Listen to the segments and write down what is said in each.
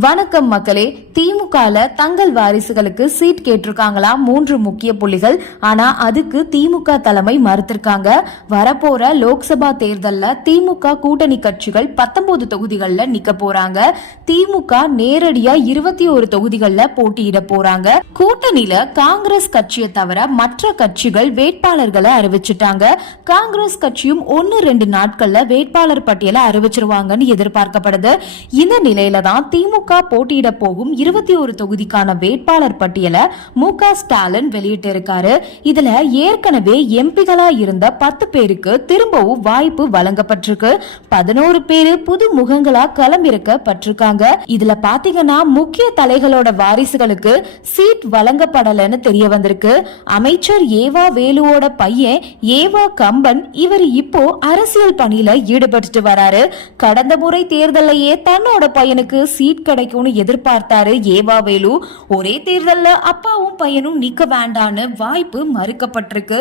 வணக்கம் மக்களே திமுகல தங்கள் வாரிசுகளுக்கு சீட் கேட்டிருக்காங்களா? மூன்று முக்கிய புள்ளிகள். ஆனா அதுக்கு திமுக தலைமை மறுத்திருக்காங்க. வரப்போற லோக்சபா தேர்தல்ல திமுக கூட்டணி கட்சிகள் பத்தொன்பது தொகுதிகளில் நிக்க போறாங்க. திமுக நேரடியா இருபத்தி ஒரு தொகுதிகளில் போட்டியிட போறாங்க. கூட்டணியில காங்கிரஸ் கட்சியை தவிர மற்ற கட்சிகள் வேட்பாளர்களை அறிவிச்சிட்டாங்க. காங்கிரஸ் கட்சியும் ஒன்னு ரெண்டு நாட்கள்ல வேட்பாளர் பட்டியலை அறிவிச்சிருவாங்கன்னு எதிர்பார்க்கப்படுது. இந்த நிலையில தான் திமுக திமுக போட்டியிட போகும் இருபத்தி ஒரு தொகுதிக்கான வேட்பாளர் பட்டியலை மு க ஸ்டாலின் வெளியிட்டிருக்காரு. இதுல ஏற்கனவே எம்பிகளா இருந்த பத்து பேருக்கு திரும்பவும் வாய்ப்பு வழங்கப்பட்டிருக்கு. பதினோரு பேரு புது முகங்களா களமிறக்க பட்டிருக்காங்க இதுல பாத்தீங்கன்னா முக்கிய தலைகளோட வாரிசுகளுக்கு சீட் வழங்கப்படலன்னு தெரிய வந்திருக்கு. அமைச்சர் ஏவா வேலுவோட பையன் ஏவா கம்பன் இவர் இப்போ அரசியல் பணியில ஈடுபட்டு வராரு. கடந்த முறை தேர்தலையே தன்னோட பையனுக்கு சீட் கிடைக்கும்னு எதிர்பார்த்தாரு ஏவா வேலு. ஒரே தேர்தல்ல அப்பாவும் பையனும் நிக்க வேண்டான்னு வாய்ப்பு மறுக்கப்பட்டிருக்கு.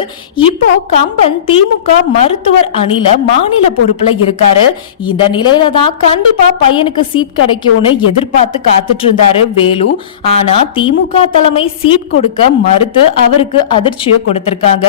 இப்போ கம்பன் திமுக மருத்துவர் அணில மாநில பொறுப்புல இருக்காரு. இந்த நிலையில தான் கண்டிப்பா பையனுக்கு சீட் கிடைக்கும்னு எதிர்பார்த்து காத்துட்டு இருந்தாரு வேலு. ஆனா திமுக தலைமை சீட் கொடுக்க மறுத்து அவருக்கு அதிர்ச்சியை கொடுத்திருக்காங்க.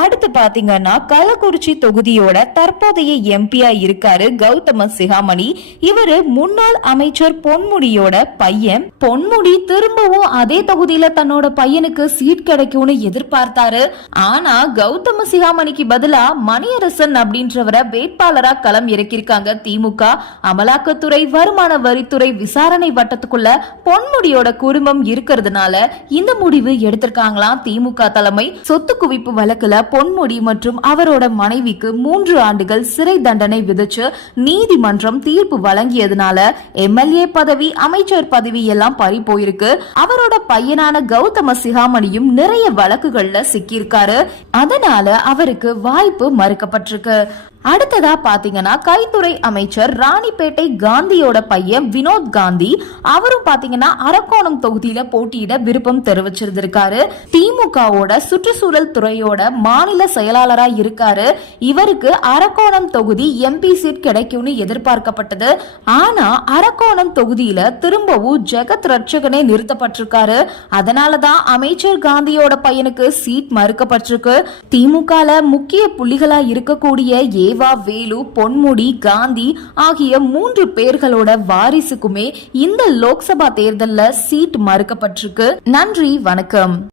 அடுத்து பாத்தீங்கன்னா கள்ளக்குறிச்சி தொகுதியோட தற்போதைய எம்பியா இருக்காரு கௌதம சிகாமணி. இவரு முன்னாள் அமைச்சர் பொன்முடி பொன்முடியோட பையன் பொன்முடி திரும்பவும் அதே தொகுதியில தன்னோட பையனுக்கு சீட் கிடைக்கும்னு எதிர்பார்த்தாரு. ஆனா கௌதம சிகாமணிக்கு பதிலா மணியரசன் அப்படின்றவரை வேட்பாளரா களம் இறக்கியிருக்காங்க திமுக. அமலாக்கத்துறை வருமான வரித்துறை விசாரணை வட்டத்துக்குள்ள பொன்முடியோட குடும்பம் இருக்கிறதுனால இந்த முடிவு எடுத்திருக்காங்களாம் திமுக தலைமை. சொத்து குவிப்பு வழக்குல பொன்முடி மற்றும் அவரோட மனைவிக்கு மூன்று ஆண்டுகள் சிறை தண்டனை விதிச்சு நீதிமன்றம் தீர்ப்பு வழங்கியதுனால எம்எல்ஏ பதவி அமைச்சர் பதவி எல்லாம் பறி போயிருக்கு. அவரோட பையனான கௌதம சிகாமணியும் நிறைய வழக்குகள்ல சிக்கியிருக்காரு. அதனால அவருக்கு வாய்ப்பு மறுக்கப்பட்டிருக்கு. அடுத்ததா பாத்தீங்கன்னா கைத்துறை அமைச்சர் ராணிப்பேட்டை காந்தியோட பையன் வினோத் காந்தி. அவரும் பாத்தீங்கன்னா அரக்கோணம் தொகுதியில போட்டியிட விருப்பம் தெரிவிச்சிருந்திருக்காரு. திமுகவோட சுற்றுச்சூழல் துறையோட மாநில செயலாளரா இருக்காரு. இவருக்கு அரக்கோணம் தொகுதி எம்பி சீட் கிடைக்கும்னு எதிர்பார்க்கப்பட்டது. ஆனா அரக்கோணம் தொகுதியில திரும்பவும் ஜெகத் ரட்சகனே நிறுத்தப்பட்டிருக்காரு. அதனாலதான் அமைச்சர் காந்தியோட பையனுக்கு சீட் மறுக்கப்பட்டிருக்கு. திமுகல முக்கிய புள்ளிகளா இருக்கக்கூடிய ஏ தேவா வேலு பொன்முடி காந்தி ஆகிய மூன்று பேர்களோட வாரிசுக்குமே இந்த லோக்சபா தேர்தல்ல சீட் மறுக்கப்பட்டிருக்கு. நன்றி வணக்கம்.